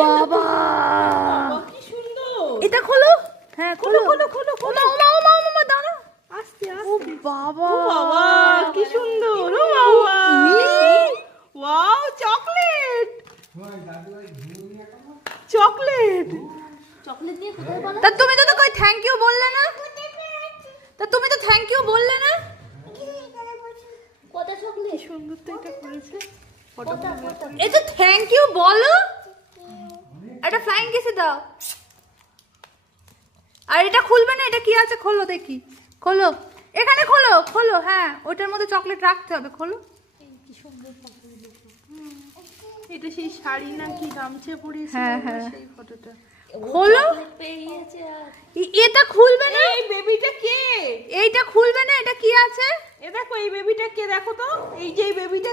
বাবা কি সুন্দর। এটা খোলো। হ্যাঁ খোলো খোলো খোলো খোলো। দাঁড়া আস্তে ও আস্তে। বাবা বাবা কি সুন্দর। ও বাবা ওয়াও চকলেট চকলেট। চকলেট দিয়ে কোথায় বলো? তা তুমি তো কই থ্যাংক ইউ বললে না? তা তুমি তো থ্যাংক ইউ বললে না? কত চকলেট? কি সুন্দর তো এটা করেছে। এই তো থ্যাংক ইউ বলো। একটা ফ্লাইং কিস দাও। আর এটা খুলবে না, এটা কি আছে খোলো দেখি। খোলো, এখানে খোলো খোলো। হ্যাঁ ওটার মধ্যে চকলেট রাখতে হবে, খোলো। এটা সেই শাড়ি না কি গামছা পরিয়েছে হ্যাঁ, হ্যাঁ। সেই ফটোটা। খোলো। চকলেট পেয়ে গিয়েছে আর এটা খুলবে না, এই বেবিটা কে? এইটা খুলবে না, এটা কি আছে? এ দেখো এই বেবিটা কে দেখো তো। এই যে এই বেবিটা